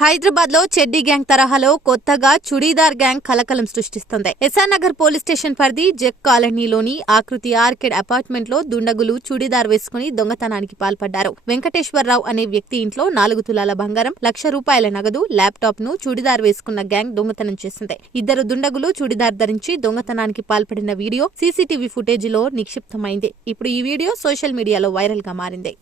హైదరాబాద్ లో చెడ్డీ గ్యాంగ్ తరహాలో కొత్తగా చుడీదార్ గ్యాంగ్ కలకలం సృష్టిస్తుంది. ఎస్ఆర్ నగర్ పోలీస్ స్టేషన్ పరిధి జెక్ కాలనీలోని ఆకృతి ఆర్కిడ్ అపార్ట్మెంట్ లో దుండగులు చుడీదార్ వేసుకుని దొంగతనానికి పాల్పడ్డారు. వెంకటేశ్వరరావు అనే వ్యక్తి ఇంట్లో 4 తులాల బంగారం, ₹1,00,000 నగదు, ల్యాప్టాప్ ను చుడీదార్ వేసుకున్న గ్యాంగ్ దొంగతనం చేసింది. ఇద్దరు దుండగులు చుడీదార్ ధరించి దొంగతనానికి పాల్పడిన వీడియో సీసీటీవీ ఫుటేజీలో నిక్షిప్తమైంది. ఇప్పుడు ఈ వీడియో సోషల్ మీడియాలో వైరల్ గా మారింది.